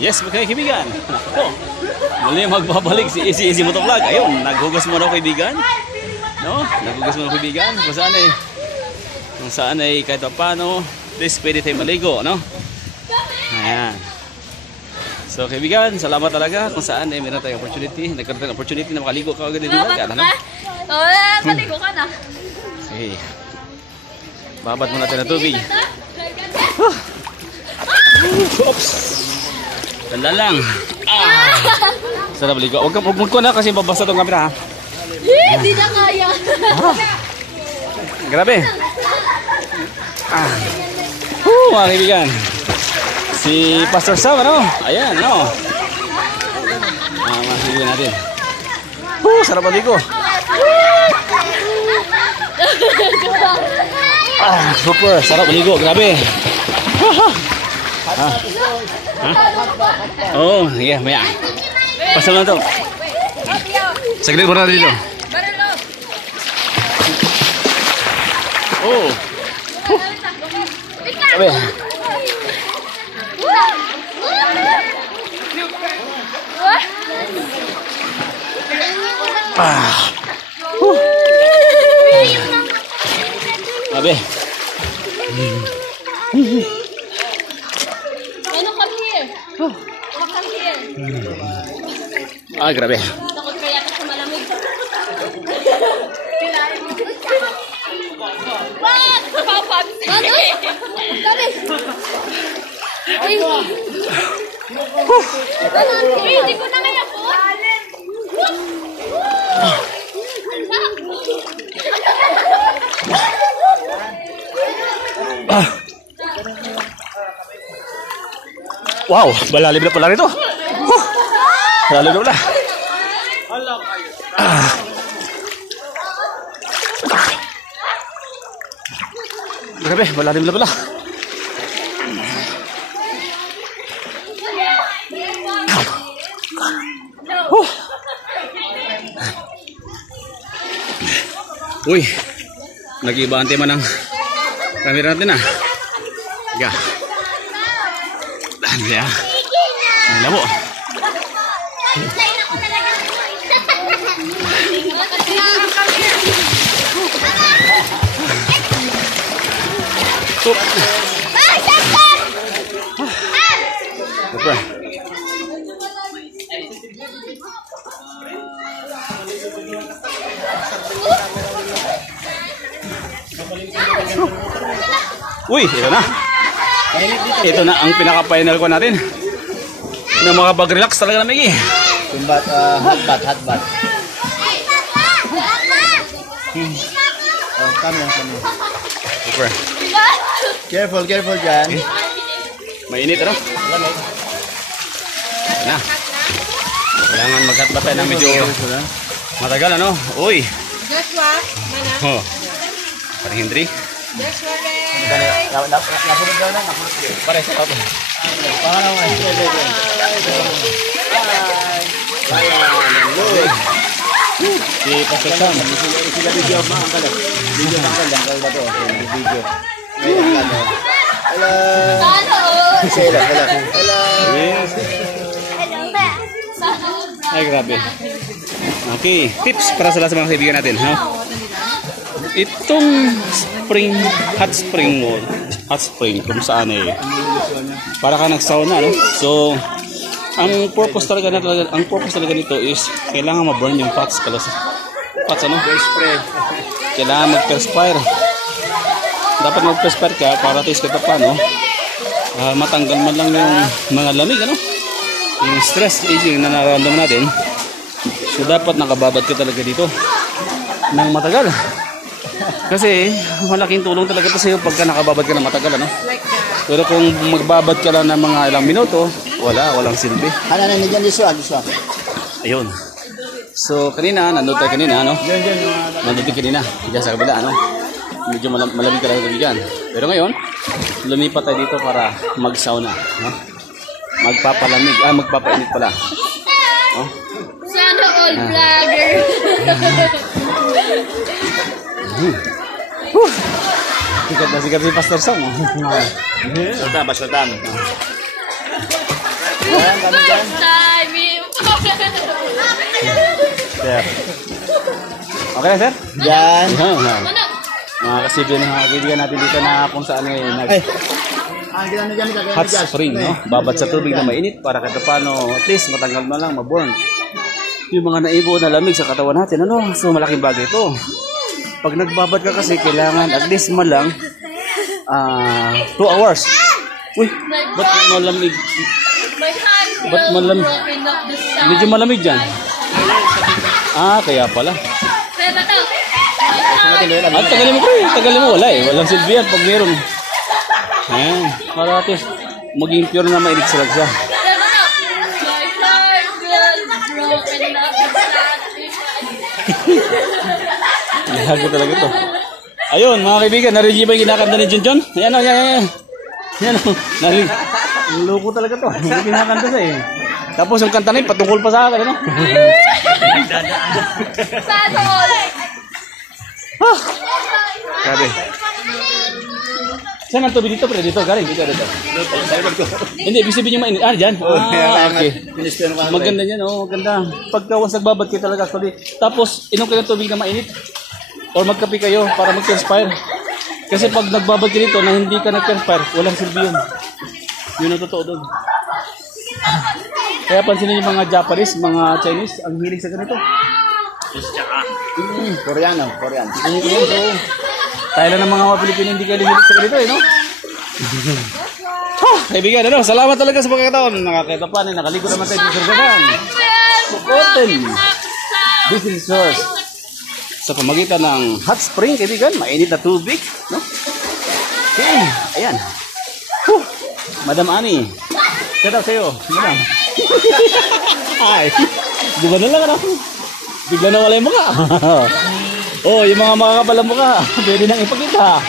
Yes, mga kaibigan. Ako, muli magbabalik si Easy Motovlog. Ayun, naghugas muna ako kaibigan. No? Naghugas muna ako kaibigan. Kung saan ay kahit paano, please pwede tayo maligo, no? Ayan. So kaibigan, salamat talaga kung saan ay meron tayong opportunity. Nagkaroon tayong opportunity na makaligo ka agad din dagat, ano? Maligo ka na. Okay. Babad muna tayo ng tubig. Oops. Tanda lang. Sarap ligo. Huwag mo na kasi babasa itong camera, ha? Hindi na kaya. Grabe. Mga kaibigan. Si Pastor Sam, ano? Ayan, ano? Mga kaibigan natin. Sarap maligo. Super. Sarap maligo. Grabe. Oh, yeah, maya. Pasal lang ito. Saglit mo na dito. Oh. Sabi. Sabi. Grabe. Takot kaya ka sa malamig. What? Papap! Ano? Dali! Hindi ko na kaya po. Wow, malalim na pala rito. Malalim na pala. Grabe, malalim na pala. Uy, nag-iba ang tema ng camera natin, ah. Higa. Dahan kaya. Ang labo. Super. Uy, ito na. Ito na ang pinaka-final ko natin. Na mga bag-relax talaga na Miggy. Hot bath. Kami. Super. Careful dyan. Mainit, ano? Na. Kailangan mag-hot bath tayo ng medyo matagal, ano? Uy. Joshua, mana? Oh. Parang Hendry. Joshua, Napunod daw na. Pare, sa tapo. Si Pastor Sam. Sila video. Video tanggal lang. Kaya ba ito? Video. Hello. Ay, grabe. Okay, tips para sa mga kaibigan natin, ha? Itong hot spring kung saan eh para ka nag-sauna, no? So ang purpose talaga nito is kailangan ma-burn yung fats, ano? Kailangan mag-perspire. Dapat mag-perspire ka para taste ka paano matanggal man lang yung mga lamig, ano? Yung stress aging na nararamdaman natin. So dapat nakababad ka talaga dito ng matagal. Kasi malaking tulong talaga ito sa iyo pagka nakababad ka na matagal, ano? Pero kung magbabad ka lang ng mga ilang minuto, walang silbi. Ano na dyan, Joshua? Ayun. So kanina, nandun tayo kanina, ano? Nandun tayo kanina, dyan sa kabila, ano? Medyo malamig talaga kaibigan. Pero ngayon, lumipat tayo dito para mag-sauna, no? Magpapainit pala. No? Sana all vlogger. Sikat si Pastor Sam. Sultan. ano dyan? First time. Sir. Okay na, sir? Dyan. Ano? Mga kasibin, mga kaibigan natin dito na kung saan ay Ay. Gano'n dyan, gano'n hot spring, no? Babad sa tubig na mainit para kahit paano at least matanggal mo lang, maburn. Yung mga naibo na lamig sa katawan natin, ano? So malaking bagay ito. Pag nagbabad ka kasi, kailangan at least man lang 2 hours. Uy, ba't malamig? My heart Ba't malamig? broken up the sound. Medyo malamig dyan. Kaya pala. Pero ito. My heart. At tagalin mo, pre. Tagalin mo, wala eh. Walang silbihan pag meron. Ayan. Para at least maging pure na mainit sa lagsa. Pero ito. My heart was broken up the sound. Lago talaga ito. Ayun, mga kaibigan, narinig ba yung kinakanta ni Junjun? Ayan o, yan. Yan o, narinig. Loko talaga to. Hindi kinakanta siya eh. Tapos yung kanta na yun, patungkol pa sa akin, ano? Sana all. Grabe. Saan ang tubig dito, pre? Dito, galing. Dito. Hindi, ibig sabihin yung mainit. Dyan. Okay. Maganda yan, maganda. Pagka once nagbabad kayo talaga, actually. Tapos, inom kayo ng tubig na mainit. Or magkape kayo para mag-transpire. Kasi pag nagbabad kayo dito na hindi ka nag-transpire, walang silbi yun. Yun ang totoo doon. Kaya pansinin yung mga Japanese, mga Chinese, ang hilig sa ganito. Korean. So, tayo lang ng mga Pilipino hindi kayo hilig sa ganito, no? Kaibigan, salamat talaga sa pagkakataon. Nakakita pa, nakaligo naman tayo sa Surgasan. Sukotin. This is source. Sa pamagitan ng hot spring, kaibigan, mainit na tubig, no? Okay, ayan. Madam Ani, shout out sa'yo, madam. Ay, diba na lang, ano? Bigla na wala yung mukha. Yung mga makakapalang mukha, pwede nang ipakita.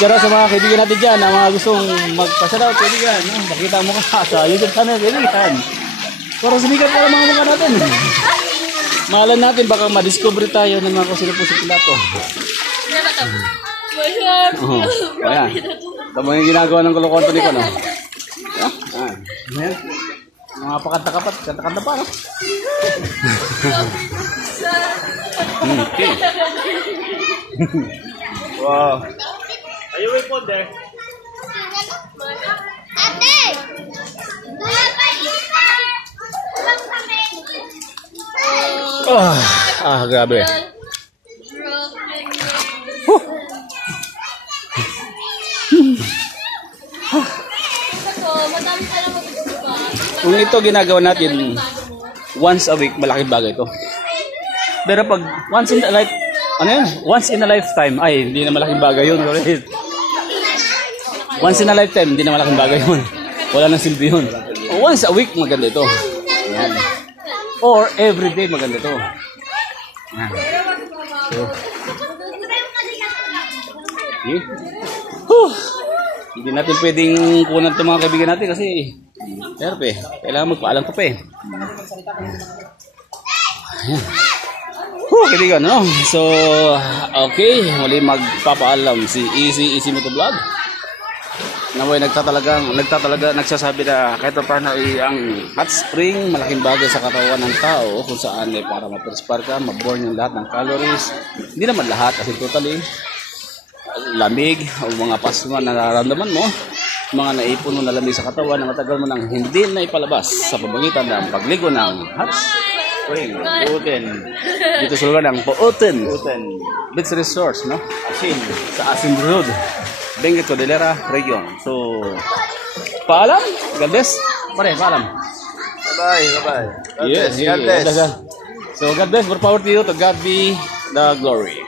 Shout out sa mga kaibigan natin dyan, na mga gustong magpa-shout out, kaibigan, no? Makita ang mukha sa YouTube channel, kaibigan. Para sumikat para mga mukha natin. Mahalan natin, baka madiscover tayo ng mga kusino po sa Pilato. Pero ito. My heart was Ayan. broken up. Tama yung ginagawa ng kulukonto ni ko, no? Ayan. Mga pakanta-kapat, kanta-kanta pa, no? Okay. Wow. Ayun po, there. Ate! Grabe. Kung ito ginagawa natin once a week, malaking bagay ito. Pero pag once in a life, once in a lifetime, ay, hindi na malaking bagay yun. Once in a lifetime, hindi na malaking bagay yun. Wala nang silbi yun. Once a week, maganda ito. Ayan. Or every day, maganda ito. Ayan. So, okay. Hindi natin pwedeng kunan itong mga kaibigan natin kasi kailangan magpaalam pa eh. Ayan. Kaibigan, no? So, okay. Muli magpapaalam si Easy Motovlog. Naway nagsasabi na kahit pa paano ang hot spring malaking bagay sa katawan ng tao kung saan para ma-perspire ka, ma-burn yung lahat ng calories. Hindi naman lahat kasi totally lamig o mga pasma na nararamdaman mo, mga naipon mo na lamig sa katawan na matagal mo nang hindi na ipalabas sa pamagitan ng pagligo ng hot spring. Putin. Dito sa lugar ng Putin Beach Resort, no? Sa Asin Road, Benguet Cordillera Region. So, paalam, God bless. Pare, paalam. Bye-bye. Yes, God bless. So, God bless, more power to you, to God be the glory.